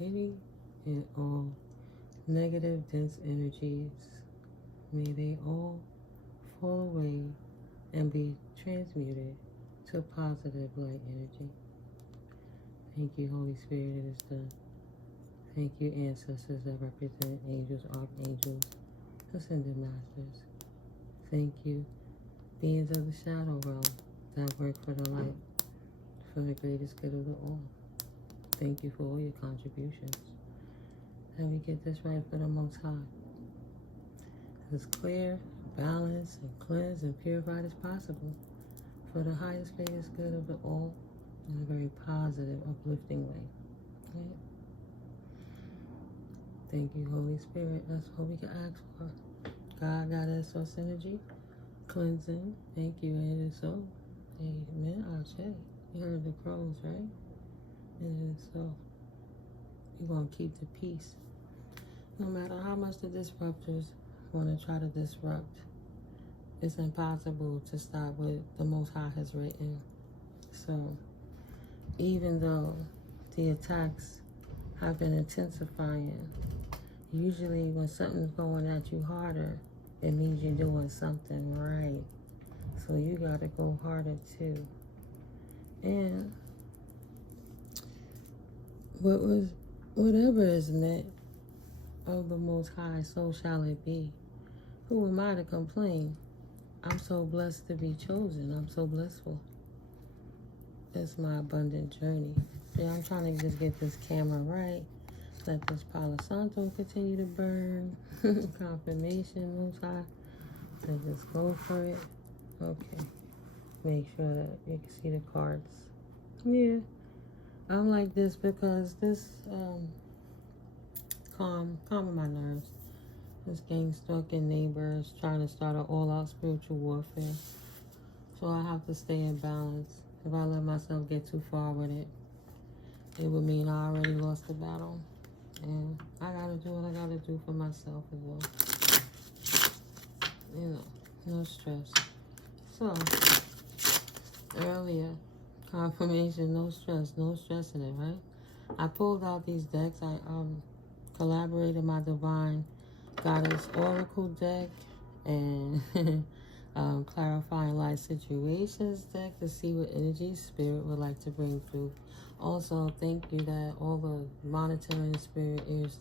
any and all negative, dense energies. May they all fall away and be transmuted to positive light energy. Thank you, Holy Spirit, it is done. Thank you, ancestors that represent angels, archangels, ascended masters. Thank you, beings of the shadow realm that work for the light, for the greatest good of the all. Thank you for all your contributions. And we get this right for the Most High. As clear, balanced, and cleansed and purified as possible for the highest, greatest good of the all in a very positive, uplifting way. Right? Thank you, Holy Spirit. That's all we can ask for. God, Goddess, Source Energy, cleansing. Thank you, and it is so. Amen. Ashe. You heard the crows, right? And it is so. We're going to keep the peace. No matter how much the disruptors want to try to disrupt, it's impossible to stop what the Most High has written. So, even though the attacks have been intensifying, usually when something's going at you harder, it means you're doing something right. So you got to go harder too. And whatever is meant of the Most High, so shall it be. Who am I to complain? I'm so blessed to be chosen. I'm so blissful. It's my abundant journey. Yeah, I'm trying to just get this camera right. Let this Palo Santo continue to burn. Confirmation, Most High. And just go for it. Okay. Make sure that you can see the cards. Yeah. I'm like this because this calming my nerves. This gang-stalking neighbors trying to start an all-out spiritual warfare. So I have to stay in balance. If I let myself get too far with it, it would mean I already lost the battle. And I gotta do what I gotta do for myself as well. You know, no stress. So, earlier, confirmation, no stress in it, right? I pulled out these decks. I collaborated my Divine Goddess Oracle deck and Clarifying Light Situations deck to see what energy Spirit would like to bring through. Also, thank you that all the monitoring Spirit ears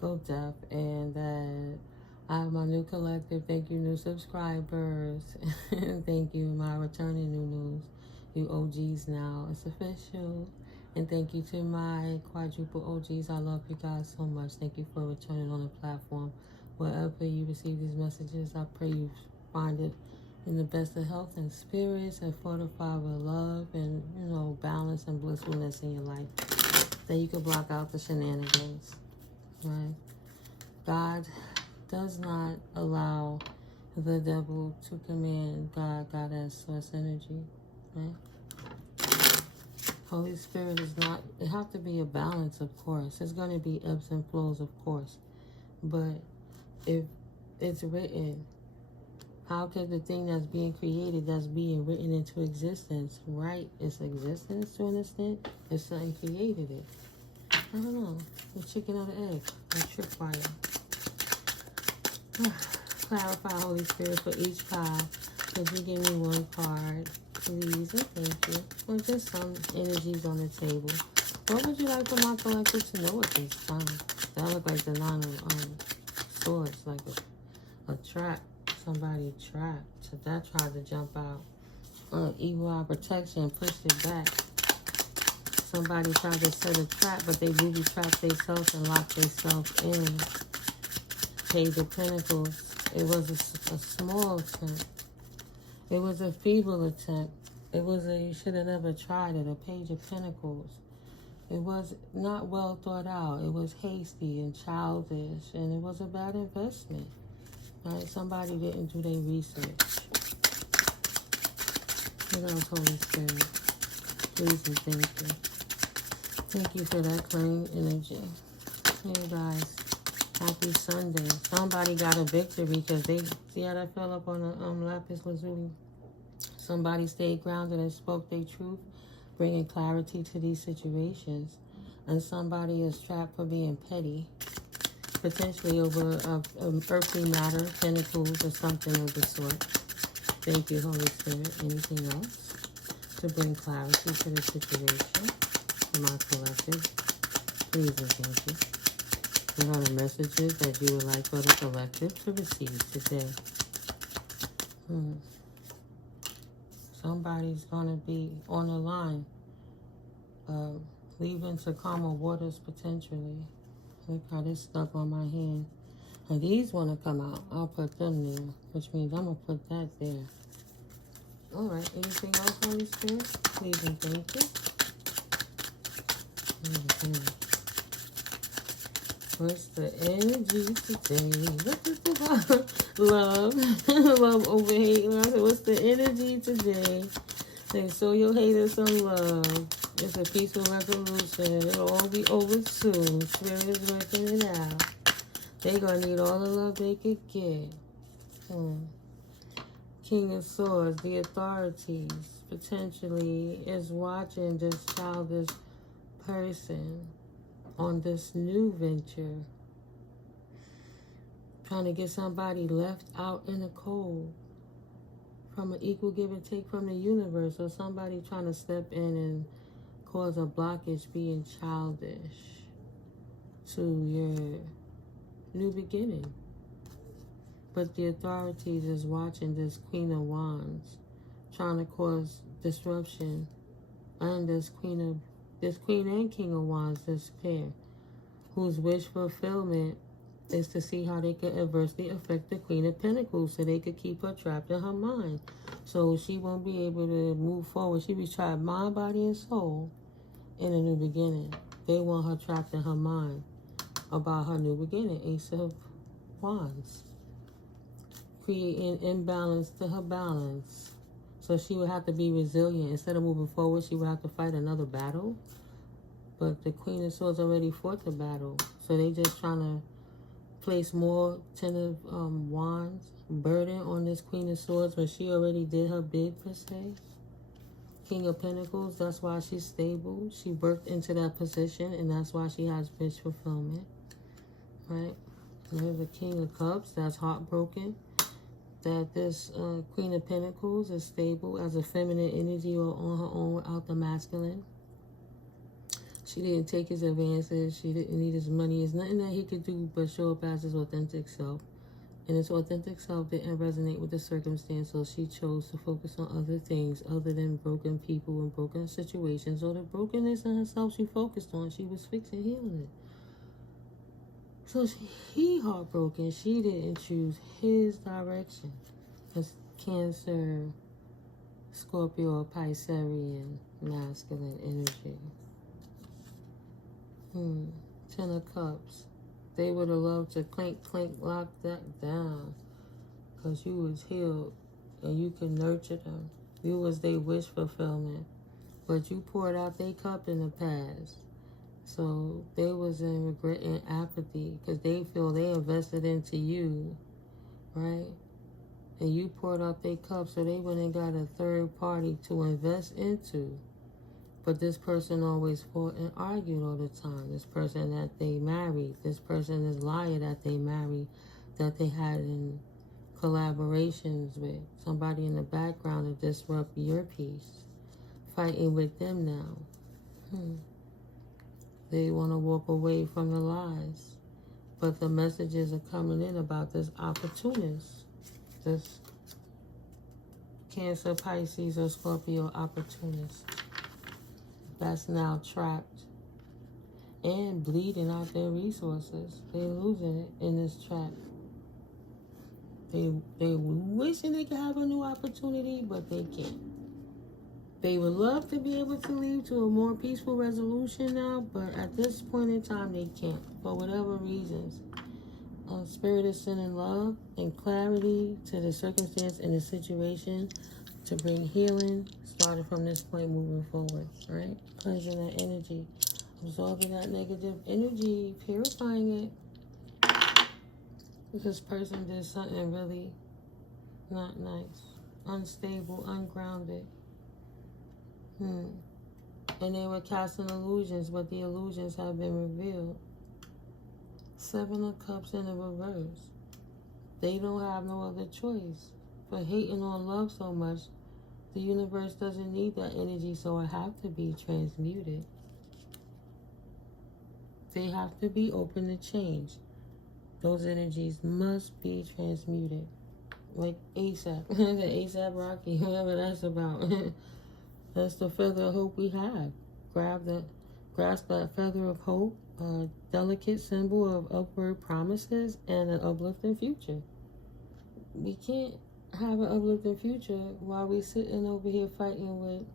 go deaf and that I have my new collective. Thank you, new subscribers. Thank you, my returning new you OGs now. It's official. And thank you to my quadruple OGs. I love you guys so much. Thank you for returning on the platform. Wherever you receive these messages, I pray you find it in the best of health and spirits and fortified with love and, balance and blissfulness in your life. That you can block out the shenanigans, right? God does not allow the devil to command God, Goddess, Source Energy, right? Holy Spirit is not, it have to be a balance, of course. There's going to be ebbs and flows, of course. But if it's written, how could the thing that's being created, that's being written into existence, right? Its existence to an extent, if something created it. I don't know. The chicken or the egg. A tripwire. Clarify, Holy Spirit, for each pile. Could you give me one card, please? And thank you. Or just some energies on the table. What would you like for my collective to know at this time? That looked like the Nine of Swords, like a trap. Somebody trapped. So that tried to jump out. Evil eye protection, pushed it back. Somebody tried to set a trap, but they booby trapped themselves and locked themselves in. Page of Pentacles. It was a small attempt. It was a feeble attempt. It was you should have never tried it. A Page of Pentacles. It was not well thought out. It was hasty and childish, and it was a bad investment. Right? Somebody didn't do their research. What else, Holy Spirit? Please and thank you. Thank you for that clean energy. Hey guys, happy Sunday. Somebody got a victory because they, see how that fell up on the lapis lazuli? Somebody stayed grounded and spoke their truth, bringing clarity to these situations. And somebody is trapped for being petty, potentially over earthly matter, pentacles, or something of the sort. Thank you, Holy Spirit. Anything else to bring clarity to the situation? My collective, please and thank you. What are the messages that you would like for the collective to receive today? Somebody's going to be on the line, leaving to calmer waters potentially. Look how this stuck on my hand. And these want to come out. I'll put them there, which means I'm going to put that there. All right. Anything else, Holy Spirit? Please and thank you. What's the energy today? What is the love? Love over hate. What's the energy today? Say, show your haters some love. It's a peaceful resolution. It'll all be over soon. Spirit is working it out. They're going to need all the love they could get. King of Swords, the authorities, potentially is watching this childish person on this new venture, trying to get somebody left out in the cold from an equal give and take from the universe, or somebody trying to step in and cause a blockage, being childish to your new beginning. But the authorities is watching this Queen of Wands, trying to cause disruption, and this Queen and King of Wands, this pair, whose wish fulfillment is to see how they could adversely affect the Queen of Pentacles so they could keep her trapped in her mind. So she won't be able to move forward. She be trapped mind, body, and soul in a new beginning. They want her trapped in her mind about her new beginning. Ace of Wands. Creating imbalance to her balance. So she would have to be resilient. Instead of moving forward, she would have to fight another battle. But the Queen of Swords already fought the battle. So they just trying to place more Ten of Wands burden on this Queen of Swords when she already did her bid, per se. King of Pentacles, that's why she's stable. She worked into that position, and that's why she has wish fulfillment. Right? There's the King of Cups, that's heartbroken. That this Queen of Pentacles is stable as a feminine energy or on her own without the masculine. She didn't take his advances. She didn't need his money. There's nothing that he could do but show up as his authentic self. And his authentic self didn't resonate with the circumstance, so she chose to focus on other things other than broken people and broken situations, or the brokenness in herself she focused on. She was fixing, healing it. So he heartbroken. She didn't choose his direction. Because Cancer, Scorpio, or Piscean, masculine energy. Ten of Cups. They would have loved to clank, lock that down. Because you was healed and you could nurture them. You was their wish fulfillment. But you poured out their cup in the past. So they was in regret and apathy because they feel they invested into you, right? And you poured out their cup, so they went and got a third party to invest into. But this person always fought and argued all the time. This person that they married, this person, this liar that they married, that they had in collaborations with. Somebody in the background to disrupt your peace. Fighting with them now. They want to walk away from the lies. But the messages are coming in about this opportunist. This Cancer, Pisces, or Scorpio opportunist. That's now trapped and bleeding out their resources. They're losing it in this trap. They wishing they could have a new opportunity, but they can't. They would love to be able to lead to a more peaceful resolution now, but at this point in time, they can't, for whatever reasons. Spirit is sending love and clarity to the circumstance and the situation to bring healing, starting from this point moving forward, right? Cleansing that energy, absorbing that negative energy, purifying it. This person did something really not nice, unstable, ungrounded. And they were casting illusions, but the illusions have been revealed. Seven of Cups in the reverse. They don't have no other choice. For hating on love so much, the universe doesn't need that energy, so it have to be transmuted. They have to be open to change. Those energies must be transmuted. Like ASAP. The ASAP Rocky, whatever that's about. That's the feather of hope we have. Grasp that feather of hope, a delicate symbol of upward promises and an uplifting future. We can't have an uplifting future while we sitting over here fighting with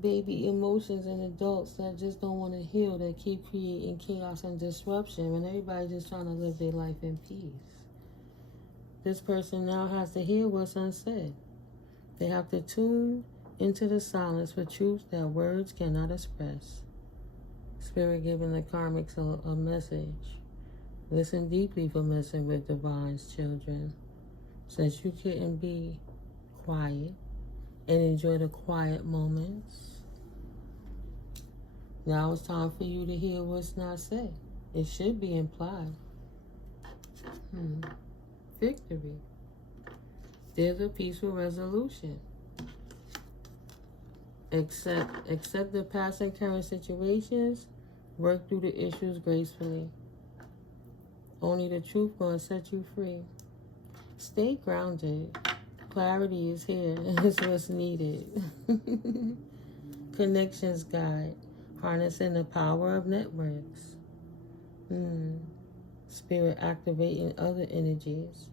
baby emotions and adults that just don't want to heal, that keep creating chaos and disruption when everybody just trying to live their life in peace. This person now has to hear what's unsaid. They have to tune into the silence for truths that words cannot express. Spirit giving the karmics a message. Listen deeply for messing with divine's children. Since you couldn't be quiet and enjoy the quiet moments, now it's time for you to hear what's not said. It should be implied. Victory. There's a peaceful resolution. Accept the past and current situations. Work through the issues gracefully. Only the truth gonna set you free. Stay grounded. Clarity is here. It's what's needed. Connections guide. Harnessing the power of networks. Spirit activating other energies.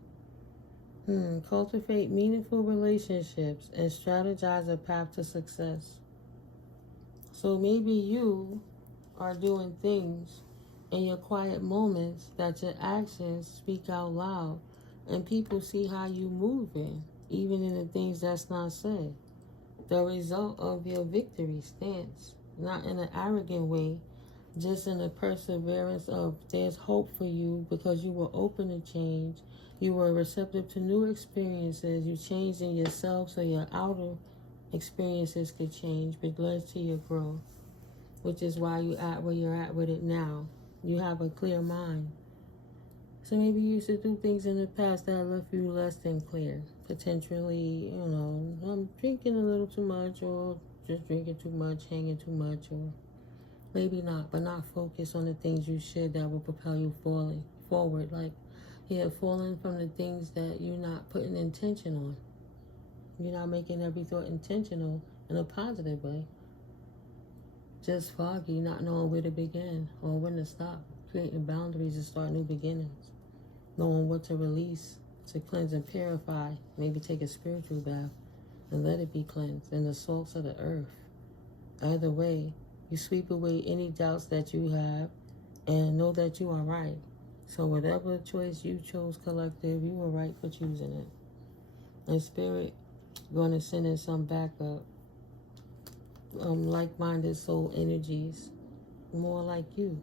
Cultivate meaningful relationships and strategize a path to success. So maybe you are doing things in your quiet moments that your actions speak out loud, and people see how you moving, even in the things that's not said. The result of your victory stance, not in an arrogant way, just in the perseverance of there's hope for you because you were open to change. You were receptive to new experiences. You changed in yourself so your outer experiences could change, which led to your growth, which is why you at where you're at with it now. You have a clear mind. So maybe you used to do things in the past that left you less than clear. Potentially, I'm drinking a little too much, or just drinking too much, hanging too much, or maybe not, but not focus on the things you should that will propel you forward. Like, falling from the things that you're not putting intention on. You're not making every thought intentional in a positive way. Just foggy, not knowing where to begin or when to stop. Creating boundaries and start new beginnings. Knowing what to release, to cleanse and purify. Maybe take a spiritual bath and let it be cleansed in the salts of the earth. Either way, you sweep away any doubts that you have and know that you are right. So whatever choice you chose, collective, you were right for choosing it. And Spirit going to send in some backup, like-minded soul energies, more like you.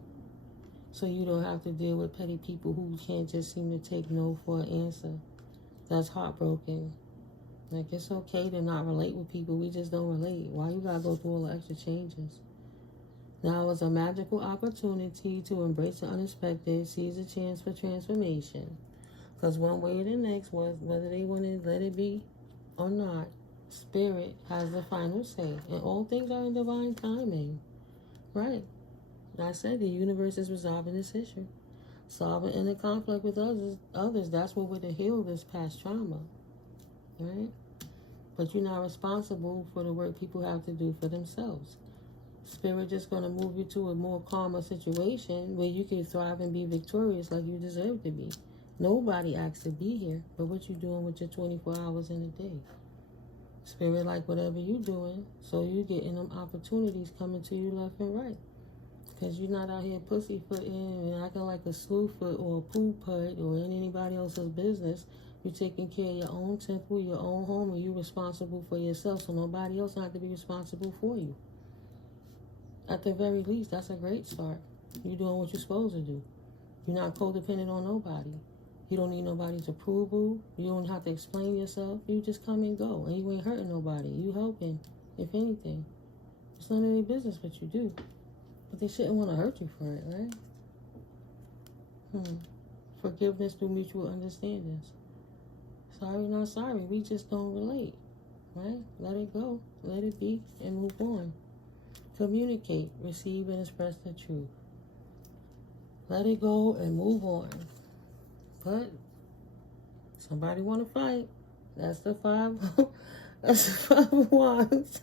So you don't have to deal with petty people who can't just seem to take no for an answer. That's heartbroken. Like, it's okay to not relate with people. We just don't relate. Why you gotta go through all the extra changes? Now is a magical opportunity to embrace the unexpected, seize a chance for transformation. Because one way or the next, whether they want to let it be or not, Spirit has the final say. And all things are in divine timing. Right. I said the universe is resolving this issue. Solving inner conflict with others. That's what would have healed this past trauma. Right? But you're not responsible for the work people have to do for themselves. Spirit just going to move you to a more calmer situation where you can thrive and be victorious like you deserve to be. Nobody asked to be here, but what you doing with your 24 hours in a day? Spirit like whatever you doing, so you getting them opportunities coming to you left and right. Because you're not out here pussyfooting and acting like a slewfoot or a poo putt or in anybody else's business. You're taking care of your own temple, your own home, and you're responsible for yourself, so nobody else has to be responsible for you. At the very least, that's a great start. You're doing what you're supposed to do. You're not codependent on nobody. You don't need nobody's approval. You don't have to explain yourself. You just come and go, and you ain't hurting nobody. You helping, if anything. It's none of their business what you do. But they shouldn't want to hurt you for it, right? Forgiveness through mutual understandings. Sorry, not sorry. We just don't relate, right? Let it go. Let it be and move on. Communicate, receive, and express the truth. Let it go and move on. But somebody want to fight. That's the five. That's the 5 of Wands.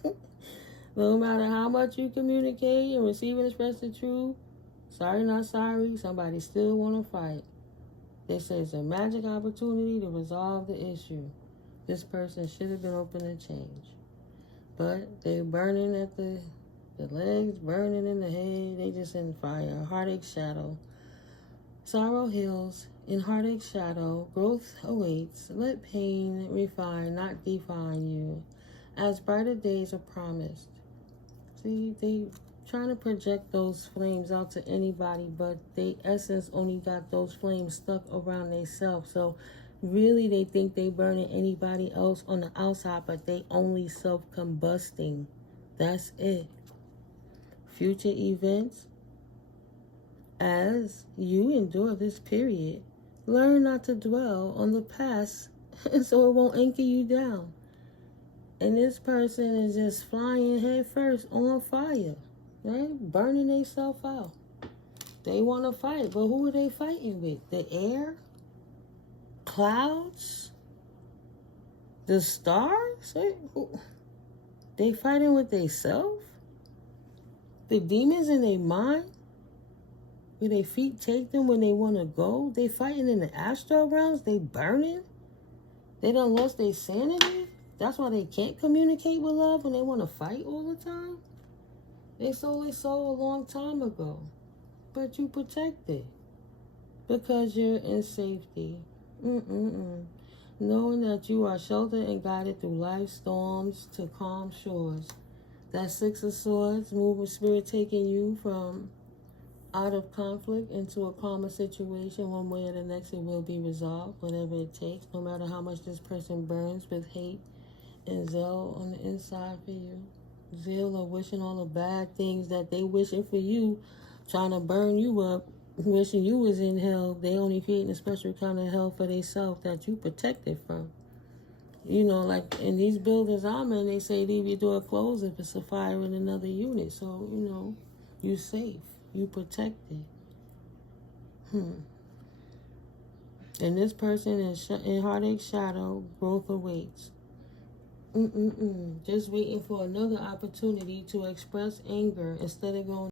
No matter how much you communicate and receive and express the truth, sorry, not sorry, somebody still want to fight. They say it's a magic opportunity to resolve the issue. This person should have been open to change. But they burning at the legs, burning in the head. They just in fire. Heartache shadow. Sorrow heals. In heartache shadow, growth awaits. Let pain refine, not define you. As brighter days are promised. See, they trying to project those flames out to anybody, but they essence only got those flames stuck around themselves. So really they think they burning anybody else on the outside, but they only self-combusting. That's it. Future events. As you endure this period, learn not to dwell on the past so it won't anchor you down. And this person is just flying head first on fire, right? Burning themselves out. They want to fight, but who are they fighting with? The air? Clouds? The stars? They fighting with themselves? The demons in their mind? Where their feet take them when they want to go? They fighting in the astral realms? They burning? They done lost their sanity? That's why they can't communicate with love when they want to fight all the time? They sold their soul a long time ago. But you protect it. Because you're in safety. Knowing that you are sheltered and guided through life's storms to calm shores. That 6 of Swords, moving spirit taking you from out of conflict into a calmer situation. One way or the next it will be resolved, whatever it takes, no matter how much this person burns with hate and zeal on the inside for you. Zeal of wishing all the bad things that they wishing for you, trying to burn you up, wishing you was in hell. They only creating a special kind of hell for themselves that you protected from. You know, like in these buildings I'm in, they say leave your door closed if it's a fire in another unit. So, you know, you safe. You protected. And this person is in heartache shadow, growth awaits. Just waiting for another opportunity to express anger instead of going